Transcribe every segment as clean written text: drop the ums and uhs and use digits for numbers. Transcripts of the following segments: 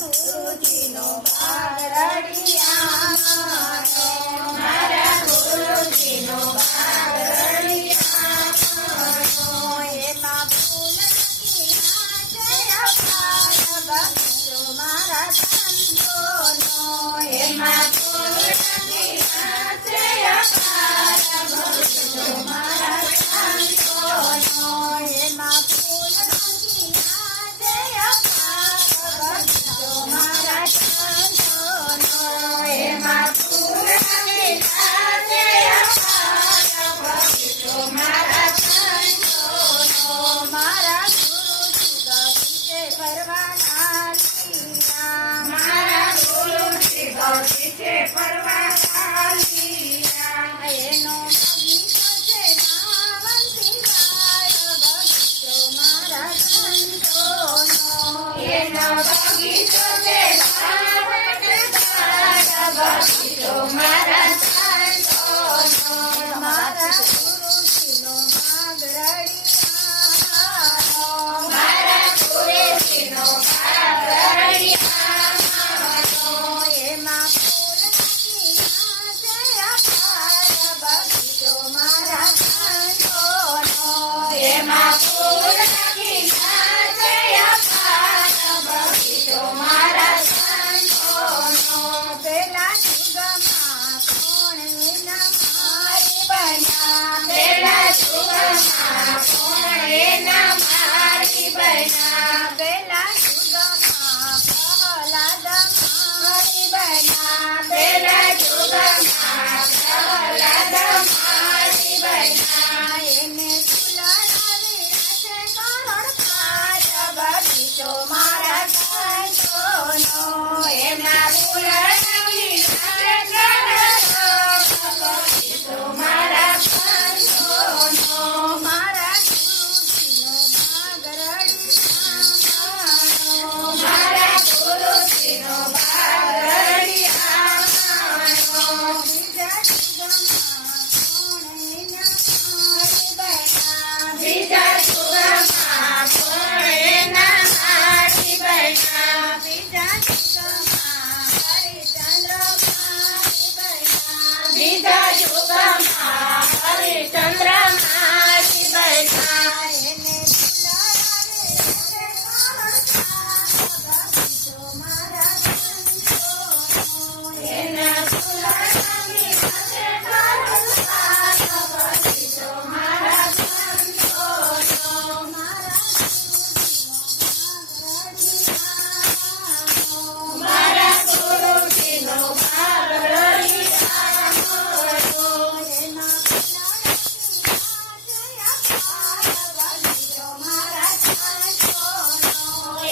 ગુરુજીનો ભાગ રળિયામણો, મારા ગુરુજીનો ભાગ રળિયામણો. એમાં ફૂલ ખીલા છે અપાર બગીચો મારા સંતોનો, એમાં ફૂલ ખીલા છે અપાર બગીચો મારા સંતોનો, એમાં ફૂલ ખીલા છે અપાર બગીચો મારા સંતોનો, એમાં ફૂલ ખીલા છે અપાર બગીચો મારા સંતોનો. મારા ગુરુજી બગીચે ફરવાના લીયા, મારા ગુરુજી બગીચે ફરવાના લીયા. એનો બગીચો છે નાવંતીબાર બગીચો મારા સંતોનો, એનો બગીચો છે નાવંતીબાર બગીચો મારા સંતોનો. મારા ગુરુજીનો ભાગ રળિયામણો, મારા ગુરુજીનો ભાગ રળિયામણો. એમાં ફૂલ ખીલા છે અપાર બગીચો મારા સંતોનો, એમાં ફૂલ ખીલા છે અપાર બગીચો મારા સંતોનો. પેલા યુગમાં કોણ એના મારી બન્યા, પેલા યુગમાં કોણ એના મારી બન્યા, પેલા યુગમાં પ્રહલાદ મારી બન્યા, પેલા યુગમાં પ્રહલાદ મારી બન્યા. એને ફૂલડાવી રાખે કરોડ પાર બગીચો મારા સંતોનો, એમાં ફૂલડાવી રાખે કરોડ બગીચો મારા સંતોનો. મારા ગુરુજીનો ભાગ રળિયામણો, મારા ગુરુજીનો ભાગ રળિયામણો. બીજા યુગમાં કોણ એના મારી બન્યા, બીજા યુગમાં કોણ એના મારી બન્યા, બીજા યુગમાં હરિચંદ્ર મારી બન્યા, બીજા યુગમાં હરિચંદ્ર મારી બન્યા. એને ફૂલડાવી રાખે કરોડ પાર બગીચો મારા સંતોનો, એના ફૂલડાવી રાખે કરોડ પાર બગીચો મારા સંતોનો. મારા ગુરુજીનો ભાગ રળિયામણો, એમાં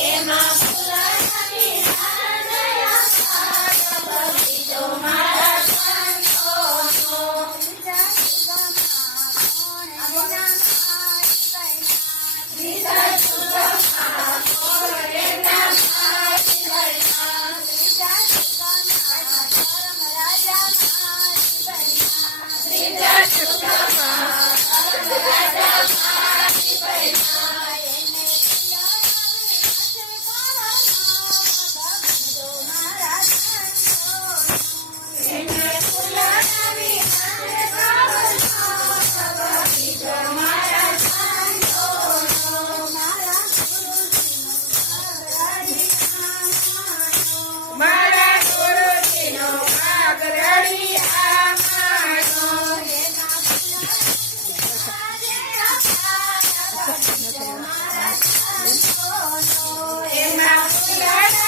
એમાં ફૂલ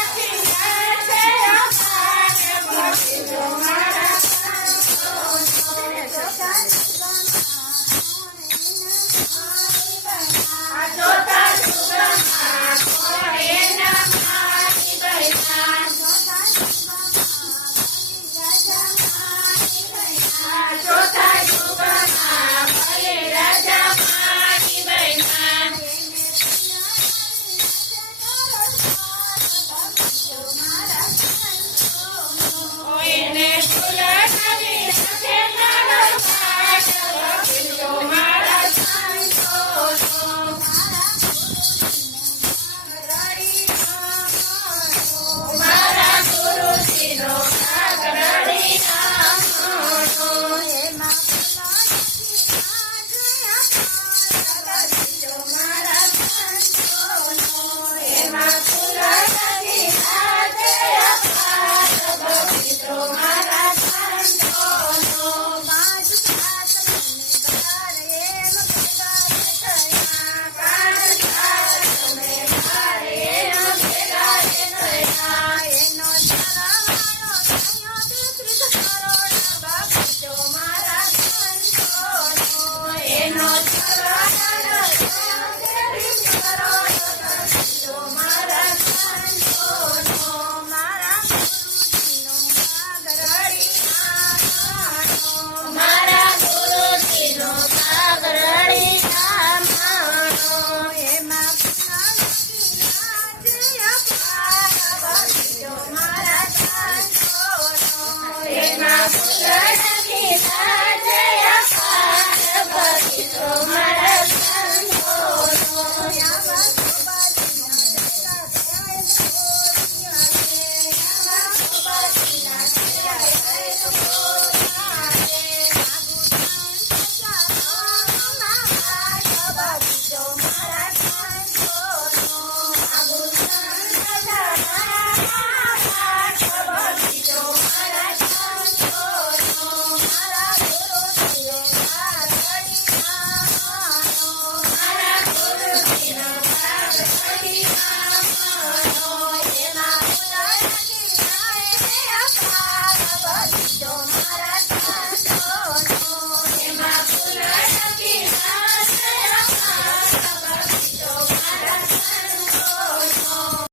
ખીલા છે અપાર બગીચો મારા સંતોનો, બીજા યુગમાં કોણ એના મારી બન્યા, બીજા યુગમાં કોણ એના મારી બન્યા, બીજા યુગમાં ધર્મરાજા મારી બન્યા, બીજા યુગમાં ધર્મરાજા મારી બન્યા. એને ફૂલડાવી રાખે કરોડ પાર બગીચો મારા સંતોનો, મારા ગુરુજીનો ભાગ રળિયામણો, મારા ગુરુજીનો ભાગ રળિયામણો. એના ચડતી સાજે અપાર બગીચો મારા સંતોનો. મારા